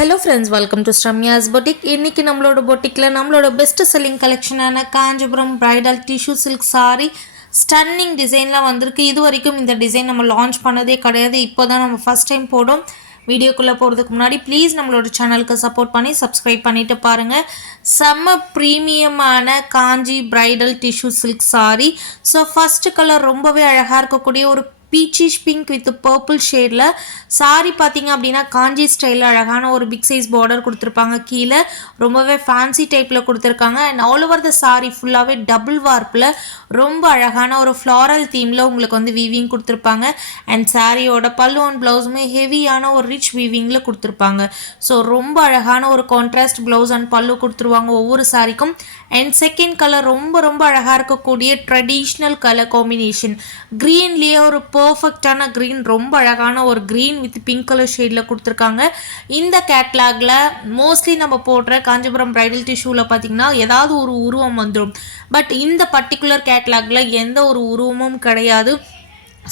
Hello friends welcome to Sramya's boutique இன்றைக்கி நம்மளோட பொட்டிக்கில் நம்மளோட best selling கலெக்ஷனான Kanchipuram bridal tissue silk saree stunning டிசைன்லாம் வந்திருக்கு. இது வரைக்கும் இந்த டிசைன் நம்ம லான்ச் பண்ணதே கிடையாது. இப்போ தான் நம்ம ஃபஸ்ட் டைம் போடும் வீடியோக்குள்ளே போகிறதுக்கு முன்னாடி ப்ளீஸ் நம்மளோட சேனலுக்கு சப்போர்ட் பண்ணி சப்ஸ்கிரைப் பண்ணிவிட்டு பாருங்கள் செம்ம ப்ரீமியமான Kanchi bridal tissue silk saree so first colour ரொம்பவே அழகாக இருக்கக்கூடிய ஒரு பீச்சிஷ் பிங்க் வித் பர்பிள் ஷேடில் சாரி பார்த்தீங்க அப்படின்னா காஞ்சி ஸ்டைலில் அழகான ஒரு பிக் சைஸ் பார்டர் கொடுத்துருப்பாங்க. கீழே ரொம்பவே ஃபேன்சி டைப்பில் கொடுத்துருக்காங்க. And all over the saree ஃபுல்லாகவே டபுள் வார்ப்பில் ரொம்ப அழகான ஒரு ஃப்ளாரல் தீமில் உங்களுக்கு வந்து வீவிங் கொடுத்துருப்பாங்க. அண்ட் சாரியோட பல்லு அண்ட் ப்ளவுஸுமே ஹெவியான ஒரு ரிச் வீவிங்கில் கொடுத்துருப்பாங்க. ஸோ ரொம்ப அழகான ஒரு கான்ட்ராஸ்ட் ப்ளவுஸ் அண்ட் பல்லு கொடுத்துருவாங்க ஒவ்வொரு சாரிக்கும் அண்ட் செகண்ட் கலர் ரொம்ப ரொம்ப அழகாக இருக்கக்கூடிய ட்ரெடிஷ்னல் கலர் காம்பினேஷன் க்ரீன்லேயே ஒரு பர்ஃபெக்டான க்ரீன் ரொம்ப அழகான ஒரு க்ரீன் வித் பிங்க் கலர் ஷேடில் கொடுத்துருக்காங்க. இந்த கேட்லாகில் மோஸ்ட்லி நம்ம போடுற காஞ்சிபுரம் ப்ரைடல் டிஷ்யூவில் பார்த்தீங்கன்னா ஏதாவது ஒரு உருவம் வந்துடும் பட் இந்த பர்டிகுலர் கேட்லாகில் எந்த ஒரு உருவமும் கிடையாது.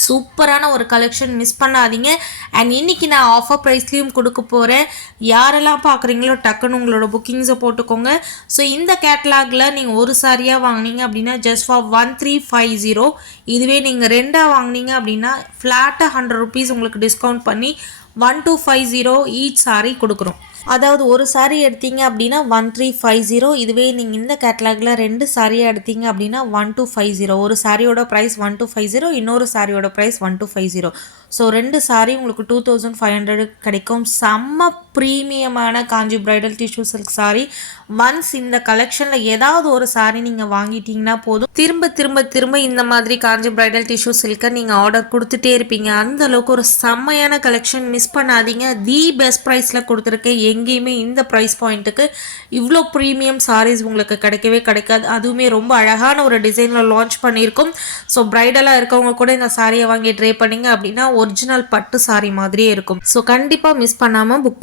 சூப்பரான ஒரு கலெக்ஷன் மிஸ் பண்ணாதீங்க. அண்ட் இன்னைக்கு நான் ஆஃபர் ப்ரைஸ்லேயும் கொடுக்க போகிறேன் யாரெல்லாம் பார்க்குறீங்களோ டக்குன்னு உங்களோட புக்கிங்ஸை போட்டுக்கோங்க. ஸோ இந்த கேட்லாகில் நீங்கள் ஒரு சாரியாக வாங்குனீங்க அப்படின்னா just for one three five zero இதுவே நீங்கள் ரெண்டாக வாங்குனீங்க அப்படின்னா ஃப்ளாட்டாக ஹண்ட்ரட் ருபீஸ் உங்களுக்கு டிஸ்கவுண்ட் பண்ணி one two five zero each sari கொடுக்குறோம். அதாவது ஒரு சாரி எடுத்தீங்க அப்படின்னா ஒன் த்ரீ ஃபைவ் ஜீரோ இதுவே நீங்கள் இந்த கேட்லாகில் ரெண்டு சாரியாக எடுத்தீங்க அப்படின்னா ஒன் டூ ஃபைவ் ஜீரோ ஒரு சாரியோட price one two five zero இன்னொரு சாரியோட price one two five zero so ரெண்டு சாரி உங்களுக்கு டூ தௌசண்ட் ஃபைவ் ஹண்ட்ரட் கிடைக்கும். செம்ம ப்ரீமியமான Kanchi bridal tissue silk sari once இந்த கலெக்ஷனில் ஏதாவது ஒரு சாரி நீங்கள் வாங்கிட்டீங்கன்னா போதும். திரும்ப திரும்ப திரும்ப இந்த மாதிரி காஞ்சி பிரைடல் டிஷ்யூ சில்க்கை நீங்கள் ஆர்டர் கொடுத்துட்டே இருப்பீங்க. அந்த அளவுக்கு ஒரு செம்மையான கலெக்ஷன் மிஸ் பண்ணாதீங்க. தி பெஸ்ட் ப்ரைஸில் கொடுத்துருக்கேன் எங்கேயுமே இந்த ப்ரைஸ் பாயிண்ட்டுக்கு இவ்வளோ ப்ரீமியம் சாரீஸ் உங்களுக்கு கிடைக்கவே கிடைக்காது. அதுவுமே ரொம்ப அழகான ஒரு டிசைனில் லான்ச் பண்ணியிருக்கோம். ஸோ ப்ரைடலாக இருக்கவங்க கூட இந்த சாரியை வாங்கி ட்ரை பண்ணிங்க அப்படின்னா ஒரிஜினல் பட்டு சாரி மாதிரியே இருக்கும். ஸோ கண்டிப்பாக மிஸ் பண்ணாமல் book